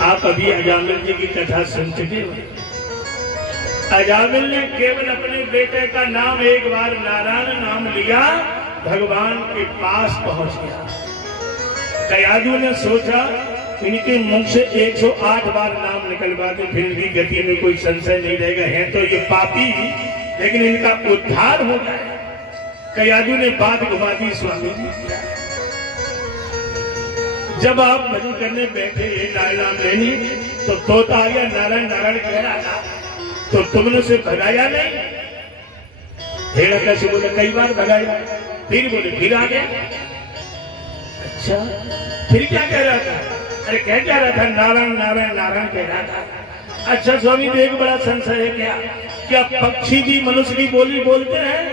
आप अभी अजामिल जी की कथा सुन चुके हो। अजामिल ने केवल अपने बेटे का नाम एक बार नारायण नाम लिया, भगवान के पास पहुंच गया। कयादू ने सोचा इनके मुख से 108 बार नाम निकलवा दे, फिर भी गति में कोई संशय नहीं रहेगा, है तो ये पापी, लेकिन इनका उद्धार हो जाए। कयादू ने बात घुमा दी स्वामी जी। जब आप भजन करने बैठे नारायण लेने, तो तोता आ गया, नारायण नारायण कह रहा था, तो तुमने उसे भगाया नहीं? भेड़ा कैसे बोले, कई बार भगाया, फिर बोले फिर आ गया। अच्छा, फिर क्या कह रहा था? अरे कह क्या रहा था? नारायण नारायण नारायण कह रहा था। अच्छा स्वामी जी, एक बड़ा संशय है, क्या पक्षी भी मनुष्य की बोली बोलते हैं?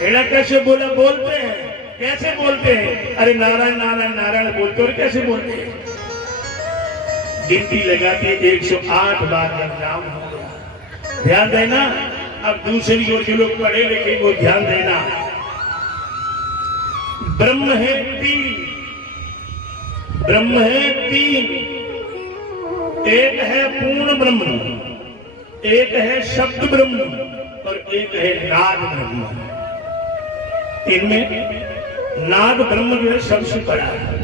भेड़ा कैसे बोला? बोलते हैं। कैसे बोलते हैं? अरे नारायण नारायण नारायण बोलते, और कैसे बोलते हैं? गिनती लगाते 108 बार जब नाम हो गया। ध्यान देना, अब दूसरी ओर जो लोग पढ़े लिखे वो ध्यान देना। ब्रह्म है 3, ब्रह्म है 3, एक है पूर्ण ब्रह्म, एक है शब्द ब्रह्म, और एक है नाद ब्रह्म। इनमें नाद ब्रह्म जो है सबसे बड़ा है।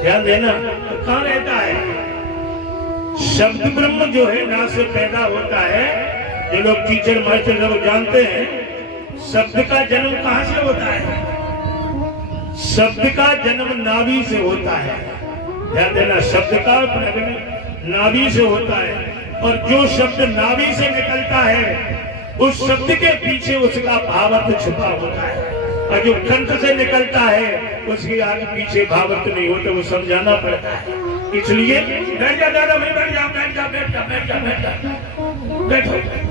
ध्यान देना, तो कहां रहता है? शब्द ब्रह्म जो है नाद से पैदा होता है। जो लोग टीचर मास्टर लोग जानते हैं, शब्द का जन्म कहां से होता है? शब्द का जन्म नाभि से होता है। ध्यान देना, शब्द का प्रकटन नाभि से होता है, और जो शब्द नाभि से निकलता है उस शब्द के पीछे उसका भावार्थ छुपा होता है, और जो कंठ से निकलता है उसके आगे पीछे भावार्थ नहीं होता, वो समझाना पड़ता है। इसलिए बैठ जा दादा भाई, बैठ जा बैठ जा बैठ जा बैठ जा बैठ जा बैठो।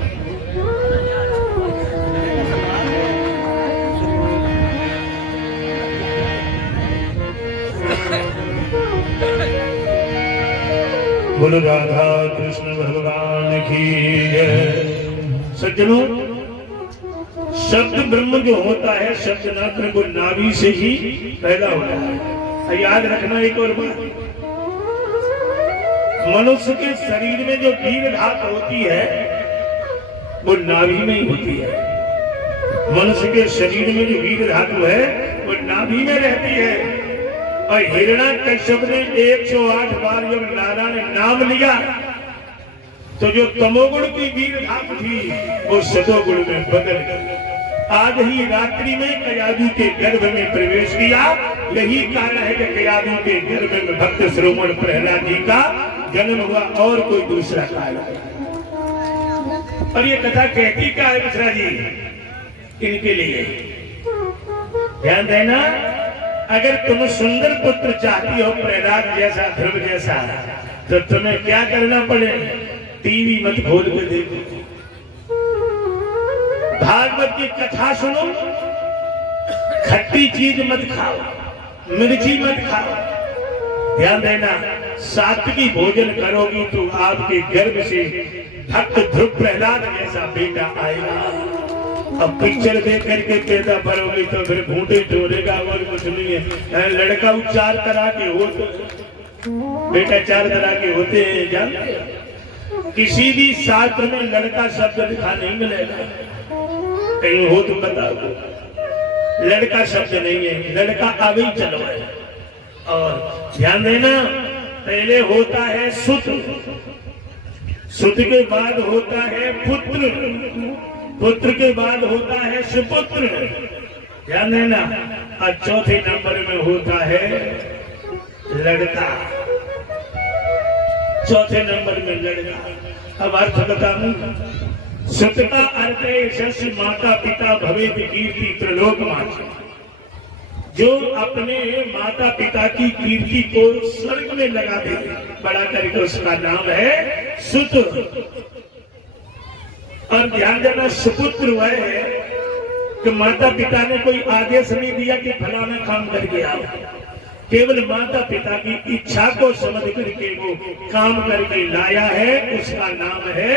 बोलो राधा कृष्ण भगवान की जय। सज्जनों, शब्द ब्रह्म जो होता है, शब्द नात्र को नाभि से ही पैदा होता है। याद रखना एक और बात, मनुष्य के शरीर में जो वीर धात होती है वो नाभि में ही होती है। मनुष्य के शरीर में जो वीर धातु है वो नाभि में रहती है। और हिरण्याकश्यप ने 108 बार जब नारायण नाम लिया, तो जो तमोगुण की वीर धातु थी वो सतोगुण में बदल गई। आज ही रात्रि में कयादू के गर्भ में प्रवेश किया। यही कारण है कि कयादू के गर्भ में भक्त श्रोमण प्रहलाद जी का जन्म हुआ, और कोई दूसरा कारण है। और ये कथा कहती क्या है मिश्रा जी? इनके लिए ध्यान देना, अगर तुम सुंदर पुत्र चाहती हो, प्रहलाद जैसा, ध्रुव जैसा, तो तुम्हें क्या करना पड़े? टीवी मत खोल के देखो, भागवत की कथा सुनो, खट्टी चीज मत खाओ, मिर्ची मत खाओ। ध्यान देना, सात्विकी भोजन करोगी तो आपके गर्भ से भक्त ध्रुव प्रहलाद जैसा बेटा आएगा। अब पिक्चर देख करके पैदा करोगी तो फिर घूंटे तोड़ेगा, और कुछ नहीं है। लड़का 4 तरह के हो, तो बेटा 4 तरह के होते हैं, जानते हैं? किसी भी शास्त्र में लड़का शब्द लिखा नहीं मिलेगा, कहीं हो तो बताओ। लड़का शब्द नहीं है, लड़का अभी चलो है। और ध्यान देना, पहले होता है सुत, सुत के बाद होता है पुत्र, पुत्र के बाद होता है सुपुत्र। ध्यान देना, और चौथे नंबर में होता है लड़का, चौथे नंबर में लड़का। अब अर्थ बताऊं, सुत का अर्थ है यशस्वी माता पिता भवेत कीर्ति त्रिलोक माची। जो अपने माता पिता की कीर्ति को स्वर्ग में लगा दे, बड़ा करके उसका नाम है सुत। और ध्यान देना, सुपुत्र वह है कि माता पिता ने कोई आदेश नहीं दिया कि फलाना काम करके आओ, केवल माता पिता की इच्छा को समझ करके वो काम करके लाया है, उसका नाम है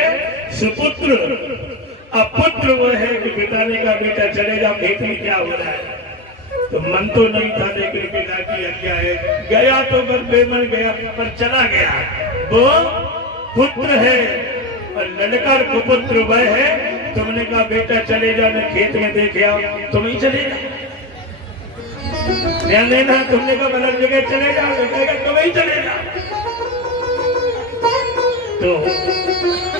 सुपुत्र। अपुत्र वह है कि पिता ने कहा बेटा चले जाओ, खेत में क्या हो रहा है, तो मन तो नहीं था, लेकिन पिता की आज्ञा है, गया तो बस बेमन गया, पर चला गया। वो पुत्र है और लड़का कुपुत्र वह है। तुमने कहा बेटा चले जाओ, मैं खेत में देखे आओ, तुम ही चले जाओ। ध्यान देना, तुमने कहा अलग जगह चले जाओ, कहेगा तुम ही चले जाओ। तो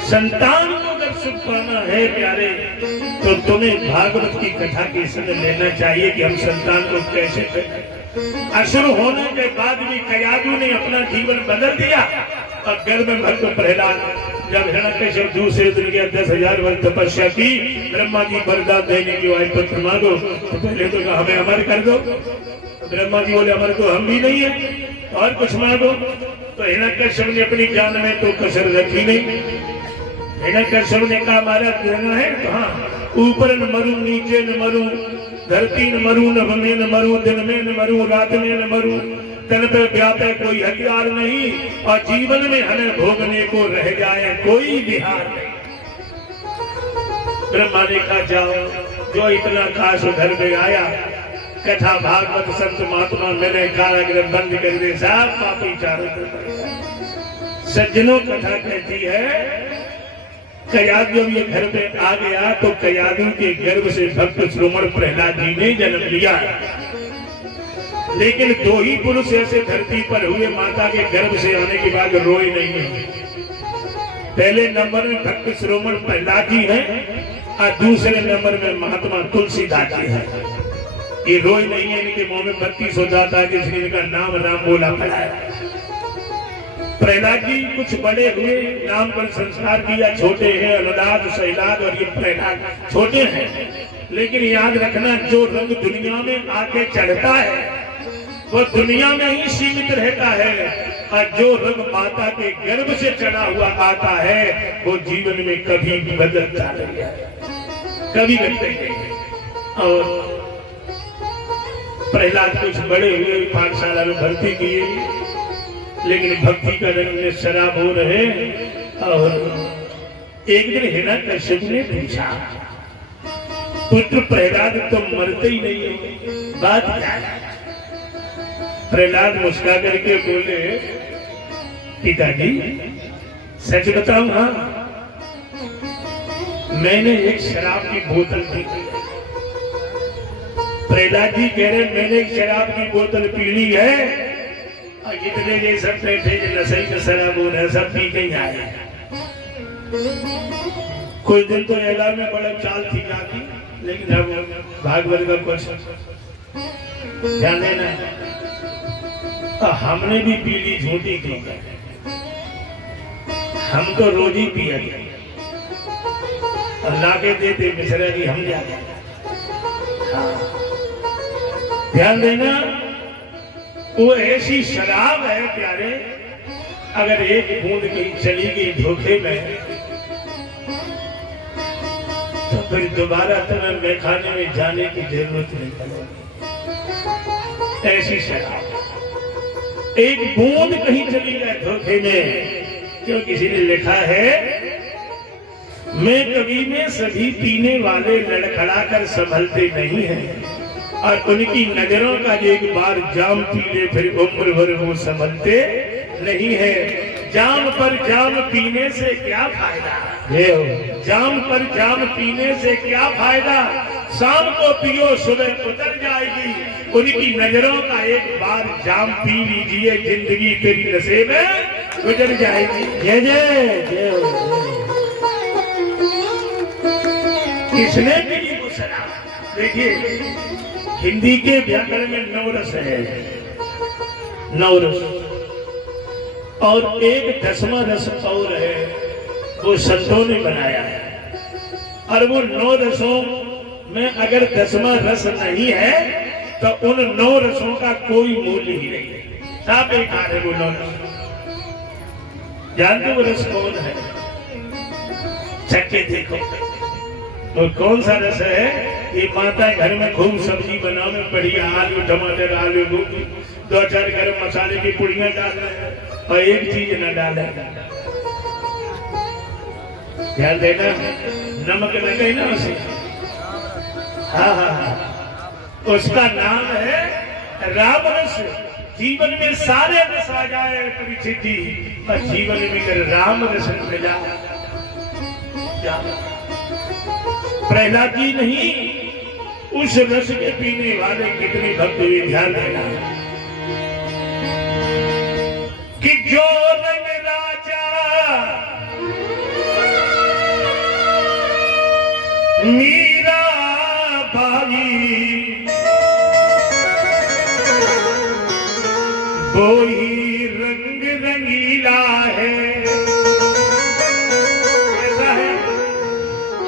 संतान को अगर सुख पाना है प्यारे, तो तुम्हें भागवत की कथा की समझ लेना चाहिए कि हम संतान को कैसे करें। असुर होने के बाद भी कयादू ने अपना जीवन बदल दिया और गर्भ में भक्त प्रहलाद जब हिरण्यकश्यप दूसरे दिन के 10,000 वर्ष तपस्या की, ब्रह्मा जी वरदान देने की वायु पत्र मांगो, तो पहले तो कहा हमें अमर कर दो। ब्रह्मा जी बोले अमर तो हम भी नहीं है, और कुछ मांगो। तो हिरण्यकश्यप ने अपनी जान में तो कसर रखी नहीं। हिरण्यकश्यप ने कहा हमारा देना है तो हाँ, ऊपर न मरूं नीचे न मरूं, धरती न मरूं, नभ में न मरूं, दिन में न मरूं, रात में न मरूं, तन पे व्यापे कोई हथियार नहीं, और जीवन में हमें भोगने को रह जाए कोई विहार नहीं। ब्रह्मा ने कहा जाओ, जो इतना काश घर में आया, कथा भागवत संत महात्मा मैंने कारागृह बंद कर दे, साहब पापी चारों तरफ। सज्जनों कथा कहती है कयादू जब ये घर पे आ गया तो कयादू के गर्भ से भक्त श्रोमण प्रहलाद जी ने जन्म लिया। लेकिन दो ही पुरुष ऐसे धरती पर हुए माता के गर्भ से आने के बाद रोए नहीं है। पहले नंबर में भक्त श्रोमण प्रहलाद जी हैं और दूसरे नंबर में महात्मा तुलसीदास जी हैं। ये रोए नहीं है, इनके मुंह में 32 हो जाता है, जिसने इनका नाम राम बोला पड़ा है। प्रहलाद जी कुछ बड़े हुए, नाम पर संस्कार किया, छोटे हैं अनुराग शैलाद और ये प्रहलाद छोटे हैं। लेकिन याद रखना, जो रंग दुनिया में आके चढ़ता है वो दुनिया में ही सीमित रहता है, और जो रंग माता के गर्भ से चढ़ा हुआ आता है वो जीवन में कभी भी बदलता नहीं है, कभी बदलते नहीं। और प्रहलाद कुछ बड़े हुए, पाठशाला में भर्ती किए, लेकिन भक्ति का रंग में शराब हो रहे। और एक दिन हिरण्यकश्यप ने पूछा, पुत्र प्रहलाद तुम मरते ही नहीं हो, बात क्या है? प्रहलाद मुस्कुरा करके बोले, पिताजी सच बताऊं, हाँ मैंने एक शराब की बोतल पी। प्रहलाद जी कह रहे मैंने एक शराब की बोतल पी ली है, और जितने ये सब बैठे नशे में शराब हो रहा सब पी के आए। कुछ दिन तो ऐलान में बड़ा चाल थी जाती, लेकिन अब भागवत का कुछ ध्यान देना है। हमने भी पी ली झूठी थी, हम तो रोज ही पिया अल्लाह के देते मिश्रा जी हम जाते। ध्यान देना, वो ऐसी शराब है प्यारे, अगर एक बूंद कहीं चली गई धोखे में तो फिर दोबारा तुम्हें मैखाने में जाने की जरूरत नहीं पड़ेगी। ऐसी शराब एक बूंद कहीं चली जाए धोखे में, क्यों किसी ने लिखा है, मैं कभी में सभी पीने वाले लड़खड़ा कर संभलते नहीं हैं, और उनकी नजरों का एक बार जाम पी ले फिर उम्र भर वो संभलते नहीं है। जाम पर जाम पीने से क्या फायदा, जाम पर जाम पीने से क्या फायदा, शाम को पियो सुबह उतर जाएगी। उनकी नजरों का एक बार जाम पी लीजिए, जिंदगी तेरी नशे में गुजर जाएगी। जय जय जय। किसने पी वो शराब? देखिए हिंदी के व्याकरण में 9 रस है, 9 रस, और एक 10वां रस और है, वो संतों ने बनाया है। और वो 9 रसों में अगर 10वां रस नहीं है तो उन 9 रसों का कोई मूल्य ही नहीं है, सब बेकार है वो 9 रस। जानते वो रस कौन है? चक्के देखो तो कौन सा रस है? ये माता घर में खूब सब्जी बनावे, बढ़िया आलू टमाटर आलू गोभी, 2-4 गरम मसाले की पुड़ियां डाले और एक चीज न डाले। ध्यान देना, नमक लगे ना उसे, हाँ हाँ हाँ, उसका नाम है राम रस। जीवन में सारे रस आ जाए परीक्षित जी, पर जीवन में कर राम रस मिला क्या? प्रहलाद जी नहीं, उस रस के पीने वाले कितने भक्त हुए, ध्यान देना कि जो रंग राजा मीरा बाई वो ही रंग रंगीला है। कैसा है?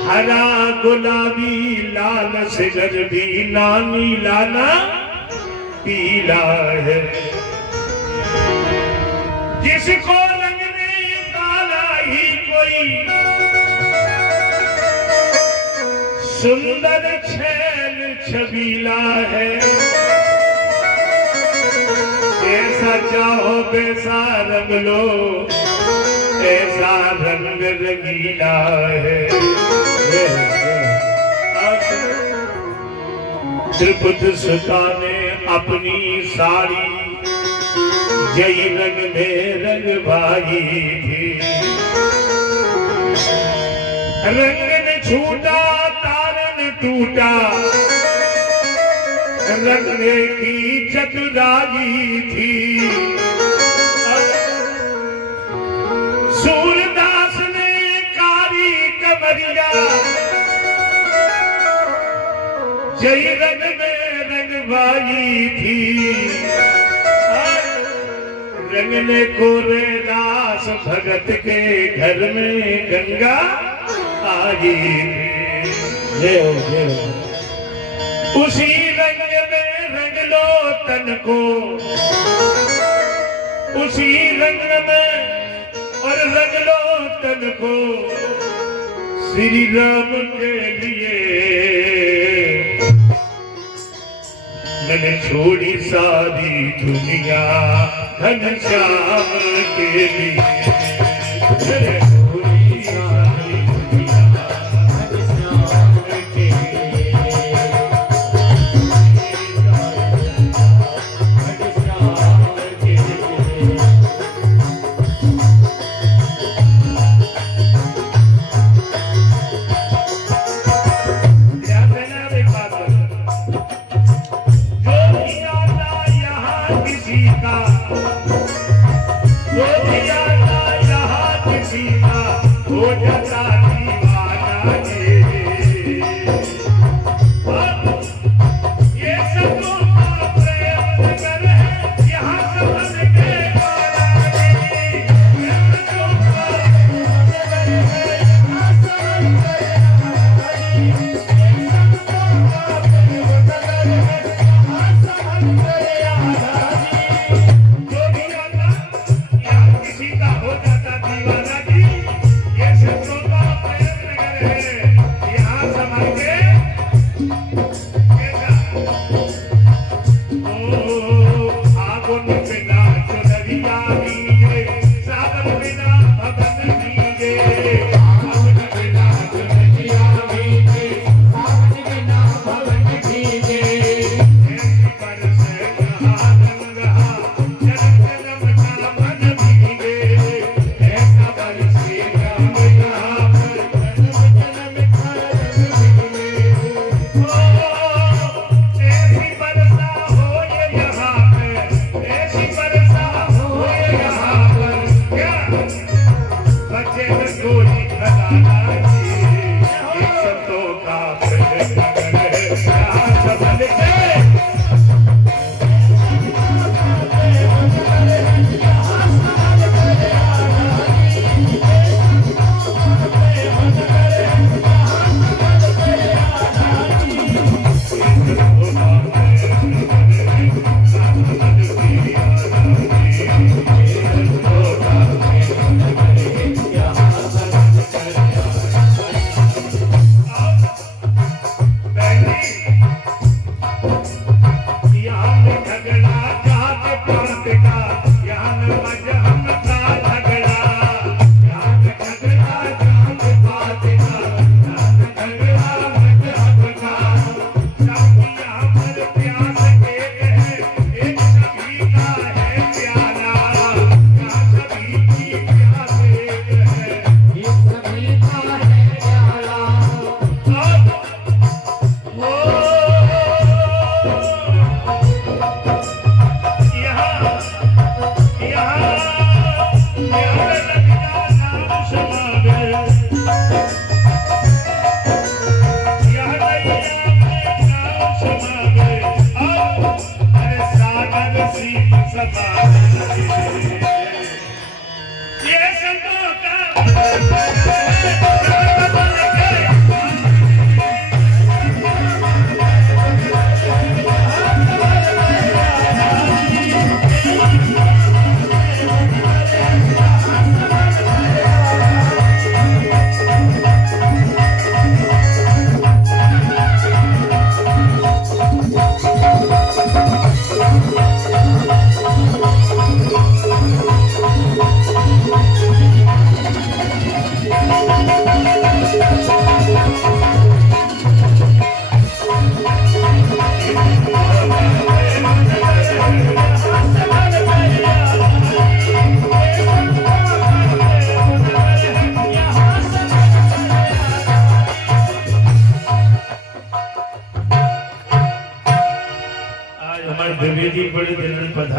हरा गुलाबी लाल से भी ना नीला ना पीला है। जिसको रंगने वाला ही कोई सुंदर छैल छबीला है। ऐसा चाहो वैसा रंग लो, ऐसा रंग रंगीला है। त्रिपुट सुता ने अपनी साड़ी जय रंग में रंग भाई थी। रंग ने छूटा तारन टूटा, रंगने की चतुराई थी। सूरदास ने कारी कमरिया जय रंग में रंगवाई थी। रंगने को दास भगत के घर में गंगा आई थी। उसी रंग में रंग लो तन को, उसी रंग में और रंग लो तन को श्री राम के लिए। मैंने छोड़ी सारी दुनिया घनश्याम के लिए।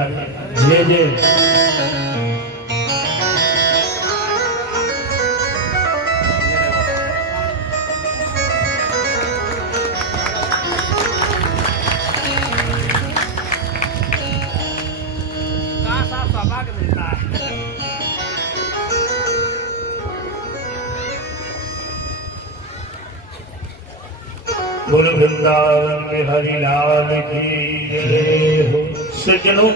बिहारी जय जय बोल वृंदावन में हरि लाल की जय हो। सज्जनों